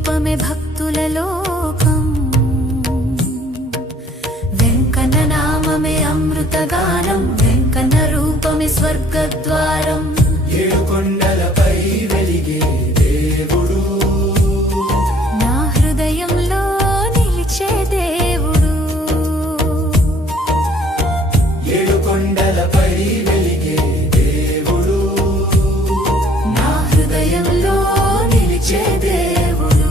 రూపమే భక్తుల లోకం వెంకన్న నామమే అమృతగానం వెంకన్న రూపమే స్వర్గద్వారం ఏడు కొండలపై వెలిగే దేవుడు నా హృదయంలో నిలిచే దేవుడు ఏడు కొండలపై వెలిగే దేవుడు నా హృదయంలో నిలిచే దేవుడు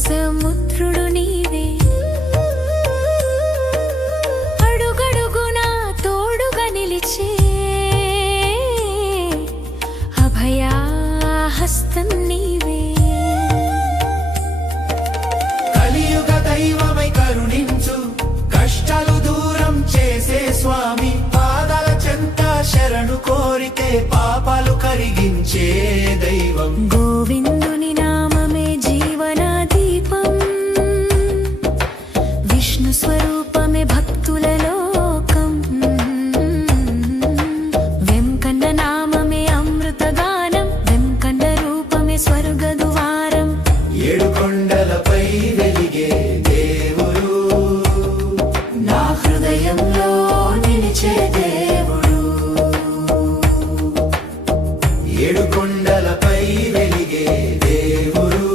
సముద్రుడు నీవే అడుగడుగునా తోడుగా నిలిచే అభయహస్తం నీవే కలియుగ దైవమై కరుణించు కష్టాలు దూరం చేసే స్వామి పాదాల చెంత శరణు కోరితే పాపాలు కరిగించే దైవం గోవిందుని నామమే జీవన దీపం విష్ణు స్వరూపమే భక్తుల లోకం వెంకన్న నామమే అమృతగానం వెంకన్న రూపమే స్వర్గద్వారం ఏడు కొండలపై వెలిగే దేవుడు నా హృదయంలో నిలిచే దేవుడు ఏడు కొండలపై వెలిగే దేవుడు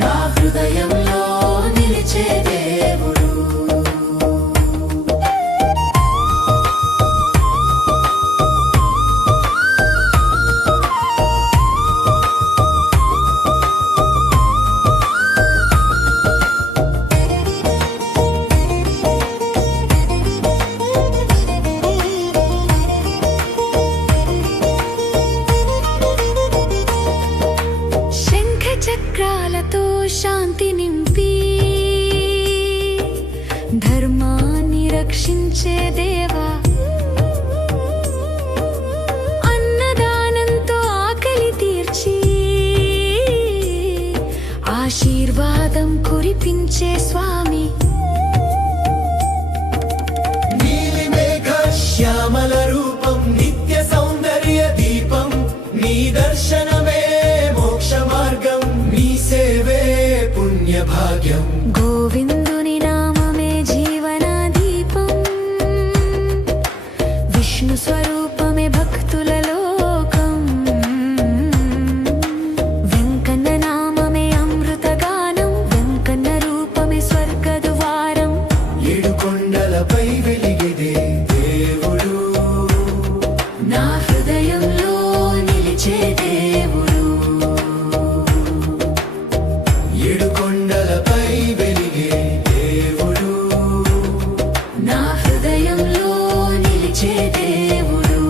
నా హృదయంలో నిలిచే దేవుడు చక్రాలతో శాంతి నింపి ధర్మాన్ని రక్షించే దేవా అన్నదానంతో ఆకలి తీర్చి ఆశీర్వాదం కురిపించే స్వామి నీలి మేఘ శ్యామల రూపం నిత్య సౌందర్య దీపం నీ దర్శనమే మోక్ష మార్గం నీ సేవే పుణ్య భాగ్యం గోవిందుని నామమే జీవన దీపం విష్ణు స్వరూపమే భక్తుల లోకం వెంకన్న నామమే అమృతగానం వెంకన్న రూపమే స్వర్గద్వారం ఏడు కొండలపై వెలిగిదే దేవుడు నా హృదయంలో నిలిచే దేవుడు ఏడు కొండలపై వెలిగే దేవుడు నా హృదయంలో నిలిచే దేవుడు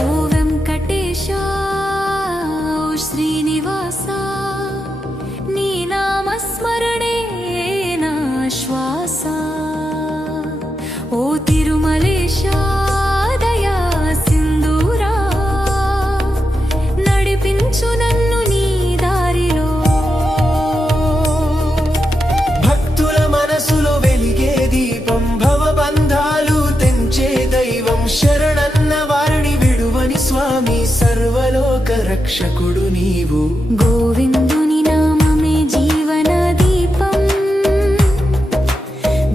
ఓ వెంకటేశ ఓ శ్రీనివాస నీ నామస్మరణే నా శ్వాస ఓ తిరుమలేశ దయా సింధూరా నడిపించు నన్ను నీ దారిలో భక్తుల మనసులో వెలిగే దీపం భవబంధాలు తెంచే దైవం శరణన్న వారిని విడువని స్వామి సర్వలోక రక్షకుడు నీవు గోవిందుని నామమే జీవన దీపం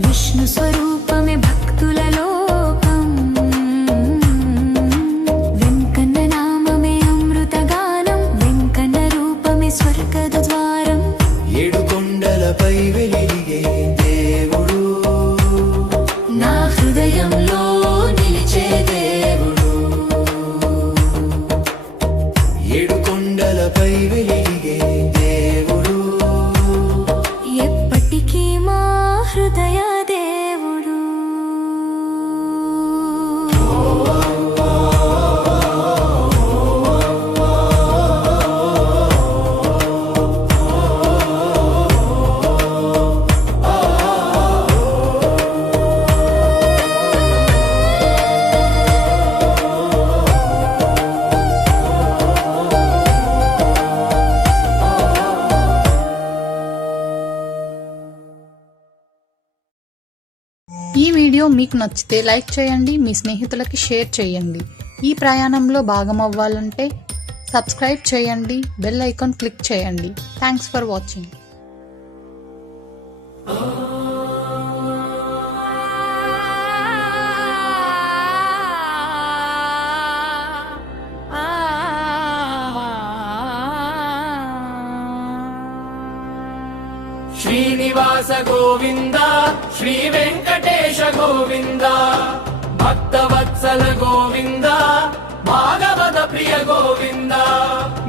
విష్ణు స్వరూపమే భక్తుల లోకం వెంకన్న నామమే అమృతగానం వెంకన్న రూపమే స్వర్గద్వారం కొండలపై వెలిగే దేవుడు, నా హృదయంలో నిలిచే దేవుడు, ఏడు కొండలపై వెలిగే దేవుడు, ఎప్పటికీ మా హృదయ దేవుడు. ఈ వీడియో మీకు నచ్చితే లైక్ చేయండి, మీ స్నేహితులకి షేర్ చేయండి. ఈ ప్రయాణంలో భాగమవ్వాలంటే సబ్స్క్రైబ్ చేయండి, బెల్ ఐకాన్ క్లిక్ చేయండి. Thanks for watching. Srinivasa Govinda, Sri Venkatesa Govinda, భక్తవత్సల గోవింద, భాగవత ప్రియ గోవింద,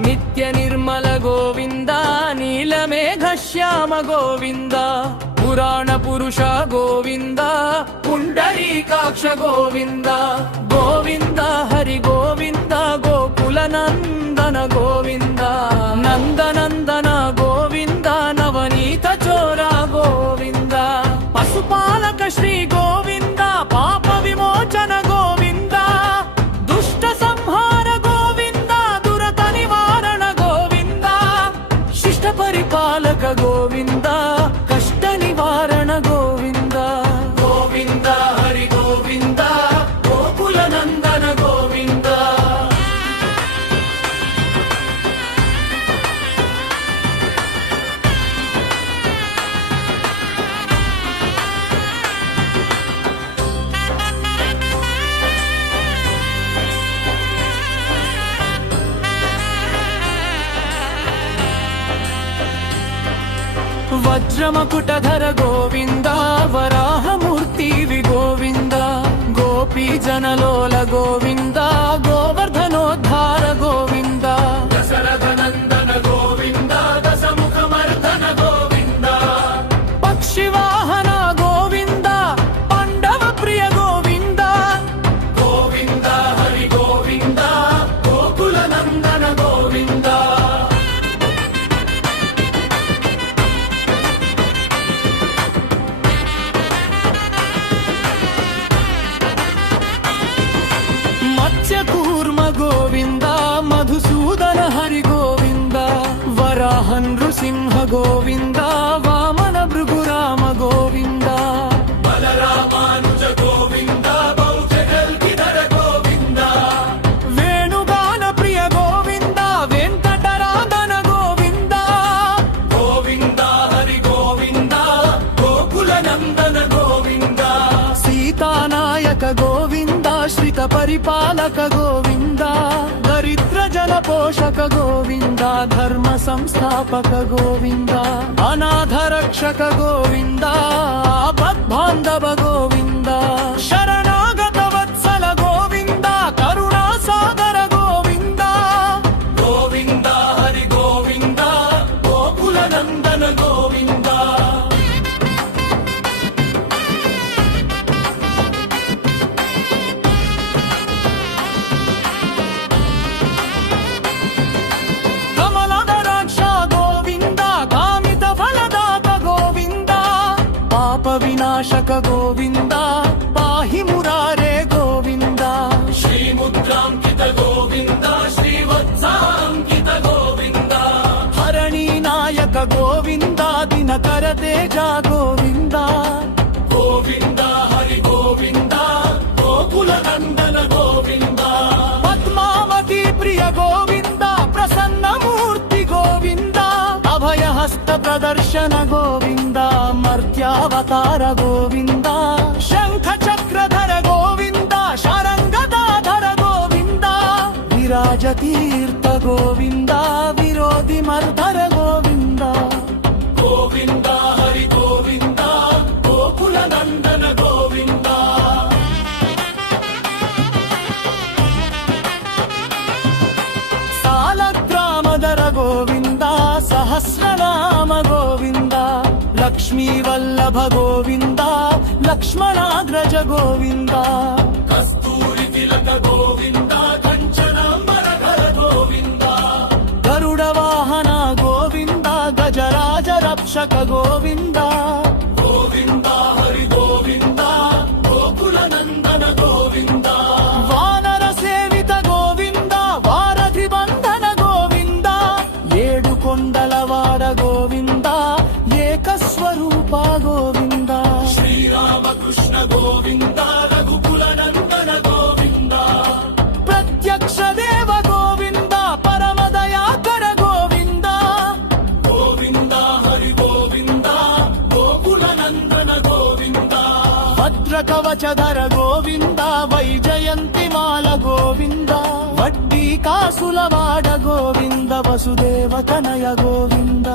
నిత్య నిర్మల గోవింద, నీలమేఘ శ్యామ గోవింద, పురాణ పురుష గోవింద, పుండరీకాక్ష గోవింద, గోవింద హరి గోవింద, గోకుల నందన గోవింద, నందనందన గోవింద, నవనీత చోర గోవింద, పశుపాలక శ్రీ గోవింద, పాప విమోచన గోవింద, దుష్ట సంహార గోవింద, దురత నివారణ గోవింద, శిష్ట పరిపాలక గోవింద, కష్ట నివారణ గోవింద, గోవింద హరి గోవింద, గోకుల నందన గోవింద. వజ్రమకుటధర గోవింద, వరాహమూర్తి గోవింద, గోపీ జనలోల గోవింద, గోవర్ధనోద్ధార గోవింద, దశరథ నందన గోవింద, దశముఖమర్దన గోవింద, పక్షివాహన గోవింద, పాండవ ప్రియ గోవింద, గోవింద హరి గోవింద, గోకుల నందన గోవింద. మత్స్యకూర్మ గోవింద, మధుసూదన హరి గోవింద, వరాహ నృసింహ గోవింద, వామన భృగురామ గోవింద, బలరామానుజ గోవింద, బౌద్ధకల్కిధర గోవింద, వేణుగాన ప్రియ గోవింద, వెంకటరాధన గోవింద, గోవింద హరి గోవింద, గోకుల నందన గోవింద, సీతానాయక గోవింద, శ్రిత పరిపాలక గోవింద, దరిద్ర జన పోషక గోవింద, ధర్మ సంస్థాపక గోవింద, అనాథ రక్షక గోవింద, ఆపద్బాంధవ గోవింద, శరణాగత వత్సల గోవింద, కరుణా సాగర గోవింద, గోవింద హరి గోవింద, గోకుల నందన గోవింద. కమలదరాక్ష గోవింద, కామిత ఫలదాత గోవింద, పాప వినాశక గోవింద, పాహి మురారే గోవింద, శ్రీముద్రాంకిత గోవింద, శ్రీవత్సాంకిత గోవింద, హరణీ నాయక గోవింద, దినకర తేజ గోవింద, గోవింద హరి గోవింద, గోకుల నందన గోవింద, పద్మావతి ప్రియ గోవింద, ప్రసన్నమూర్తి గోవింద, అభయహస్త ప్రదర్శన గోవింద, మర్త్యావతార గోవింద, శంఖ చక్రధర గోవింద, శారంగదాధర గోవింద, విరాజతీర్థ గోవింద, విరోధి మర్ధర గోవింద, గోవింద శ్రీరామ గోవింద లక్ష్మీ వల్లభ గోవింద లక్ష్మణాగ్రజ గోవింద కస్తూరి తిలక గోవింద కంచనాంబరధర గోవింద గరుడ వాహన గోవింద గజరాజ రక్షక గోవింద గోవింద హరి గోవింద గోకుల నందన గోవింద వానర సేవిత గోవింద వారధి బంధన గోవింద ఏడు కొండలవాడ గోవింద ఏకస్వరూప గోవింద శ్రీరామకృష్ణ గోవింద రఘుకుల నందన గోవింద ప్రత్యక్ష దేవ గోవింద పరమ దయాకర గోవింద గోవింద హరి గోవింద గోకుల నందన గోవింద భద్ర కవచధర గోవింద వైజయంతి మాల గోవింద వడ్డీ కాసులవాడ గోవింద వసుదేవ తనయ గోవింద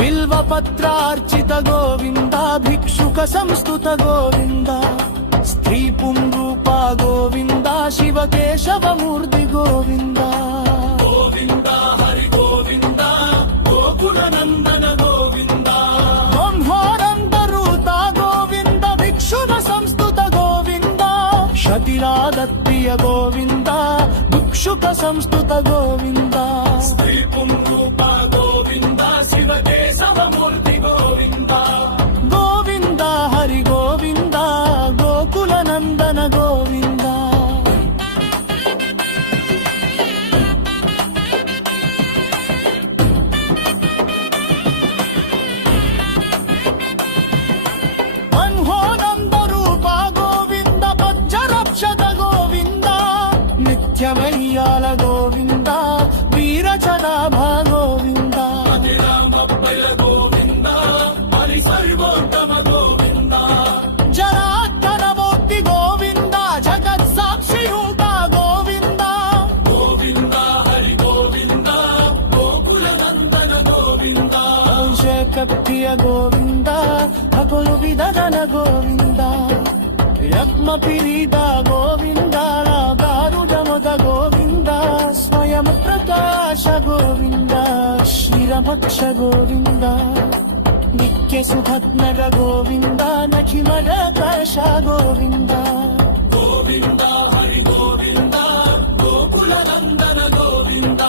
బిల్వ పత్రార్చిత గోవింద భిక్షుక సంస్తుత గోవింద స్త్రీ పుంరూప గోవింద శివ కేశవమూర్తి గోవింద గోవింద హరి గోవింద గోకుల నందన గోవింద బ్రహ్మానందరూత గోవింద భిక్షున సంస్తుత గోవింద శతిరాదత్ప్రియ గోవింద భిక్షుక సంస్తుత గోవింద స్త్రీ పుంరూప గోవింద శివ కేశవమూర్తి గోవింద గోవింద హరి గోవింద గోకుల నందన గోవింద మన్మోనంద రూప గోవింద పజ్జరక్షత గోవింద నిత్యమయ్యాల గోవింద వీరచనాభ గోవింద గోవింద హరి సర్వోత్తమ గోవింద జనార్దనమూర్తి గోవింద జగత్ సాక్షిరూప గోవింద గోవింద హరి గోవింద గోకుల నందన గోవింద కప్పియ గోవింద అకులు విధన గోవింద యత్మ పిరీద గోవింద దారుడముద గోవింద స్వయం ప్రకాశ గోవింద శ్రీరమక్ష గోవింద నిత్య సుభత్నర గోవింద నఖిమర కాశ గోవింద గోవింద హరి గోవింద గోకుల నందన గోవింద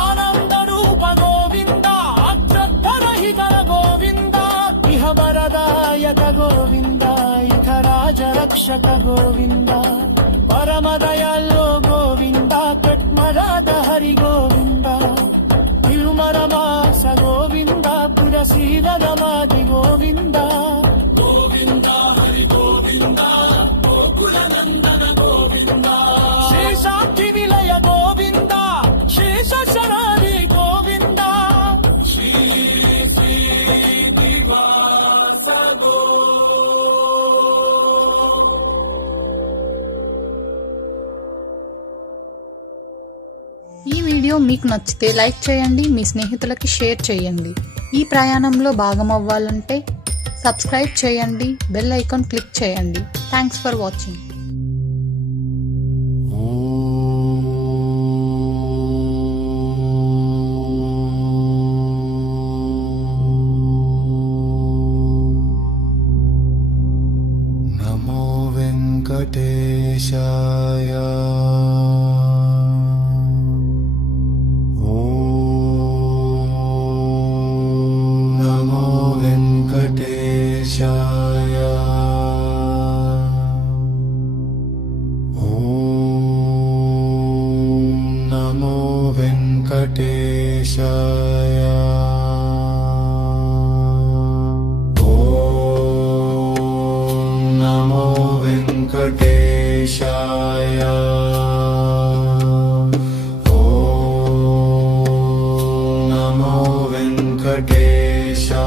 ఆనంద రూప గోవింద అక్షరహితర గోవింద ఇహ వరదాయక గోవింద ఇహ రాజ రక్షక గోవింద పరమ దయాల్లో గోవింద కట్మరాధ హరి గోవింద తిరుమరమాస గోవింద పురశీవరమాది గోవింద గోవింద హరి గోవింద గోకుల నందన గోవింద శేషాద్రి విలయ గోవింద శేష శరాది గోవింద శ్రీ శ్రీనివాస గో ఈ వీడియో మీకు నచ్చితే లైక్ చేయండి, మీ స్నేహితులకి షేర్ చేయండి. ఈ ప్రయాణంలో భాగమవ్వాలంటే సబ్స్క్రైబ్ చేయండి, బెల్ ఐకాన్ క్లిక్ చేయండి. Thanks for watching. నమో వెంకటేశాయ వెంకటేశాయ ఓం నమో వెంకటేశాయ ఓం నమో వెంకటేశాయ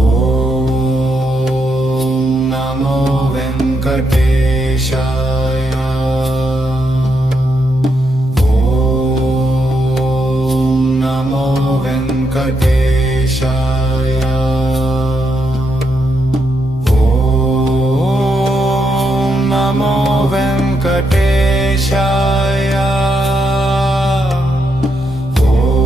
ఓం నమో వెంకటేశాయ నమో వెంకటేశాయ ఓం నమో వెంకటేశాయ ఓం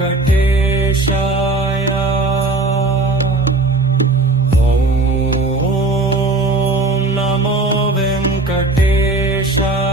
वेङ्कटेशाय ॐ नमो वेङ्कटेशाय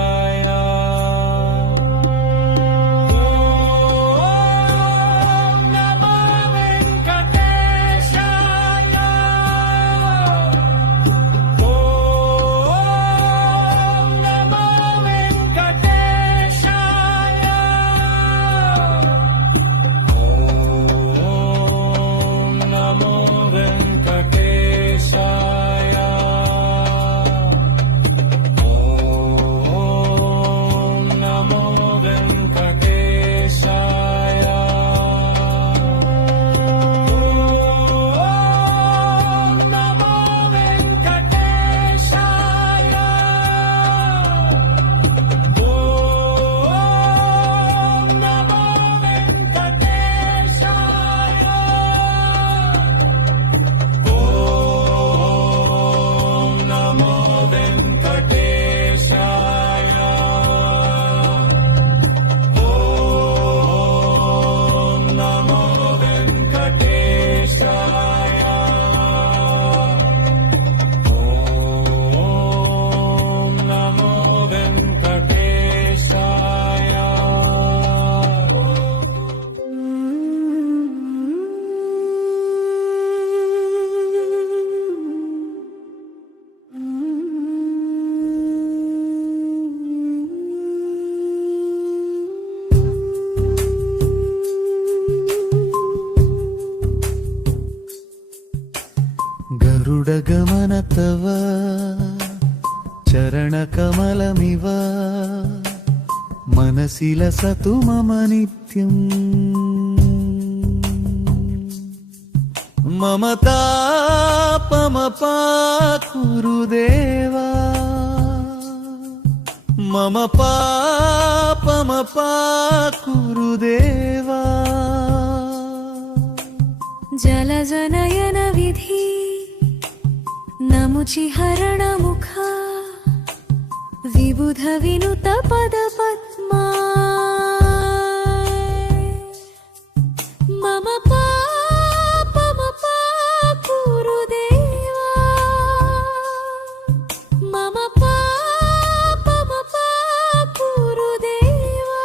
गरुडगमन तव चरणकमलमिव मनसि लसतु मम नित्यम् मम तापमपाकुरु देवा मम पापमपाकुरु देवा जलजनयन विधि नमुचिहरण मुख विबुध विनुत पद पद्मा मम पापमपाकुरु देवा मम पापमपाकुरु देवा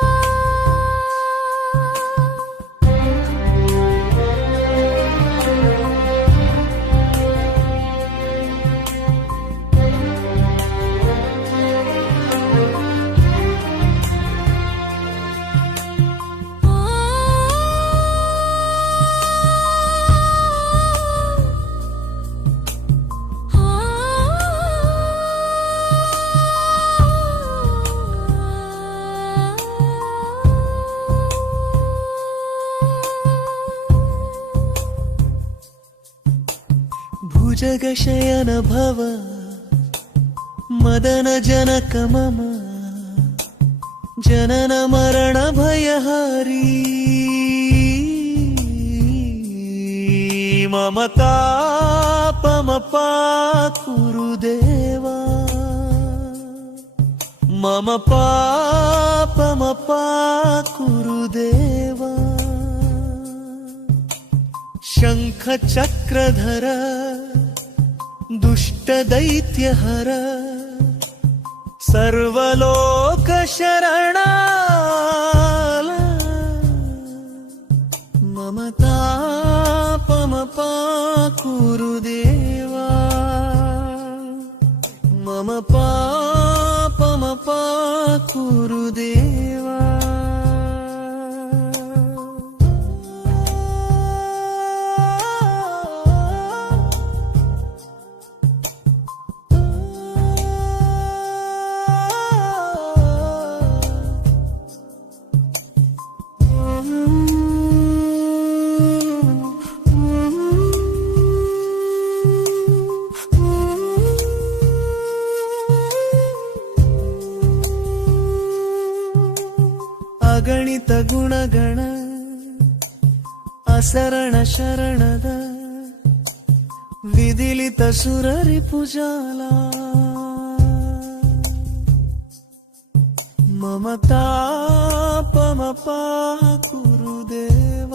भुजगशयन भव मदन जनक मम जनन मरण भयहारी मम तापमपाकुरु देवा मम पापमपाकुरु देवा शंख चक्रधर दुष्ट दैत्यहर सर्वलोक शरणाल मम तापमपाकुरु देवा मम पापमपाकुरु देवा ಅಗಣಿತ ಗುಣಗಣ ಅಸರಣ ಶರಣದ ವಿದಿಲಿತ ಸುರರಿ ಪುಜಾಲ ಮಮತಾಪಮಪಾಕುರು ದೇವ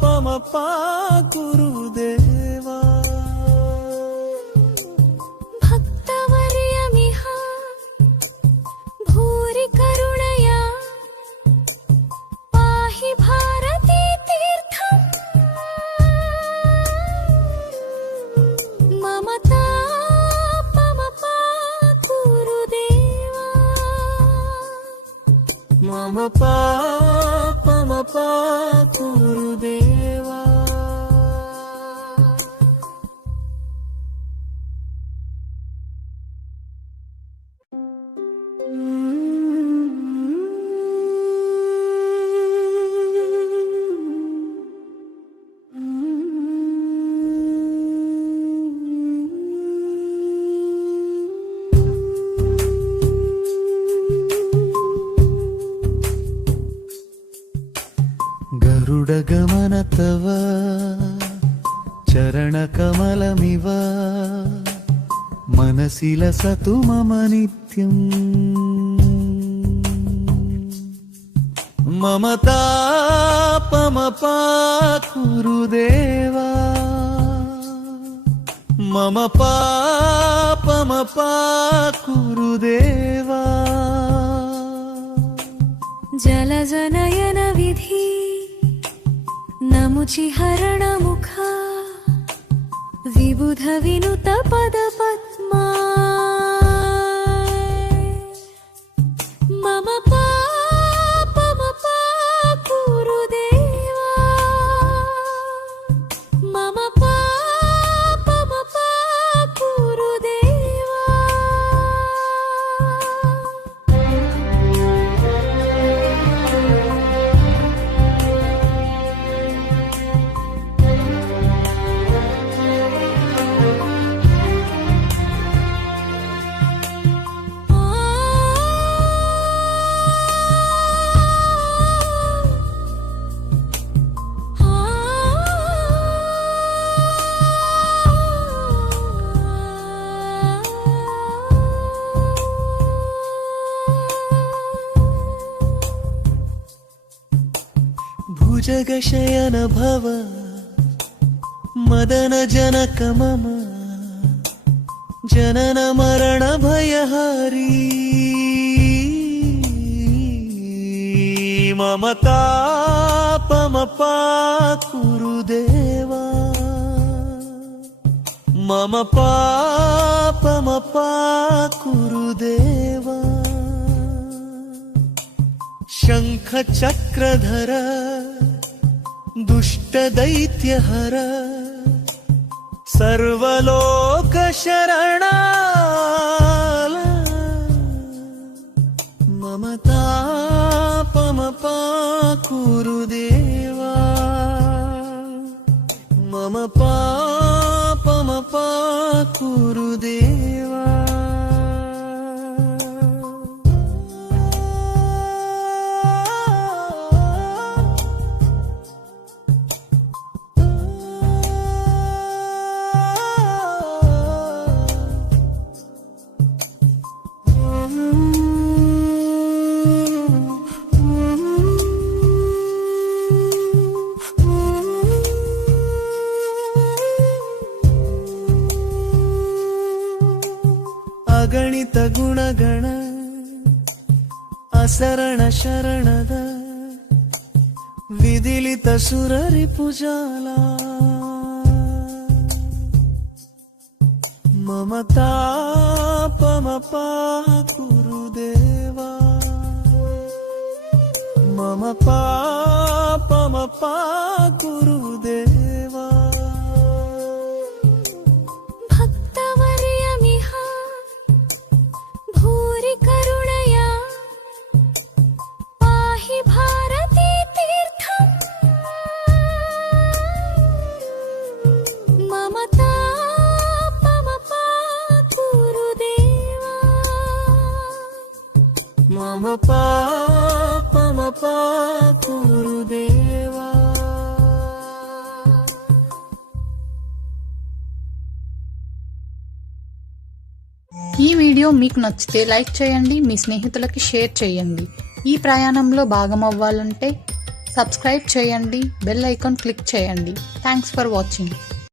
పమ గురుదేవా భక్తవర్యమిహ భూరి కరుణయా పాహి భారతీ తీర్థం మమతా పమపా గురుదేవా మమ పమ గురుదేవా गरुडगमन तव चरणकमलमिव मनसि लसतु मम नित्यम् ममता पमपा गुरुदेवा मम पापमपा गुरुदेवा जलजनयन विधि नमुचि हरण मुख विबुध विनुत पद पद्मा मम पापमपा गुरुदेवा मम पापमपा गुरुदेवा भुजगशयन भव मदन जनक मम जनन मरण भयहारी ममता पमपा गुरुदेवा मम पापमपा गुरुदेवा शंख चक्रधर दुष्ट दैत्यहर सर्वलोक शरणाल ममता पमपा गुरुदेवा मम पापमपा गुरुदेवा ಅಗಣಿತ ಗುಣಗಣ ಅಸರಣ ಶರಣದ ವಿದಿಲಿತ ಸುರರಿ ಪುಜಾಲ ಮಮತಾ ಪಮಪಾ ಗುರುದೇವಾ ಮಮ ಪಾಪಮಪಾ ಗುರುದೇವಾ भक्तवर्यमिह भूरि करुणया पाहि भारती तीर्थं ममता पमपा गुरुदेवा मम पापमपा गुरुदेवा ఈ వీడియో మీకు నచ్చితే లైక్ చేయండి, మీ స్నేహితులకి షేర్ చేయండి. ఈ ప్రయాణంలో భాగమవ్వాలంటే సబ్స్క్రైబ్ చేయండి, బెల్ ఐకాన్ క్లిక్ చేయండి. Thanks for watching.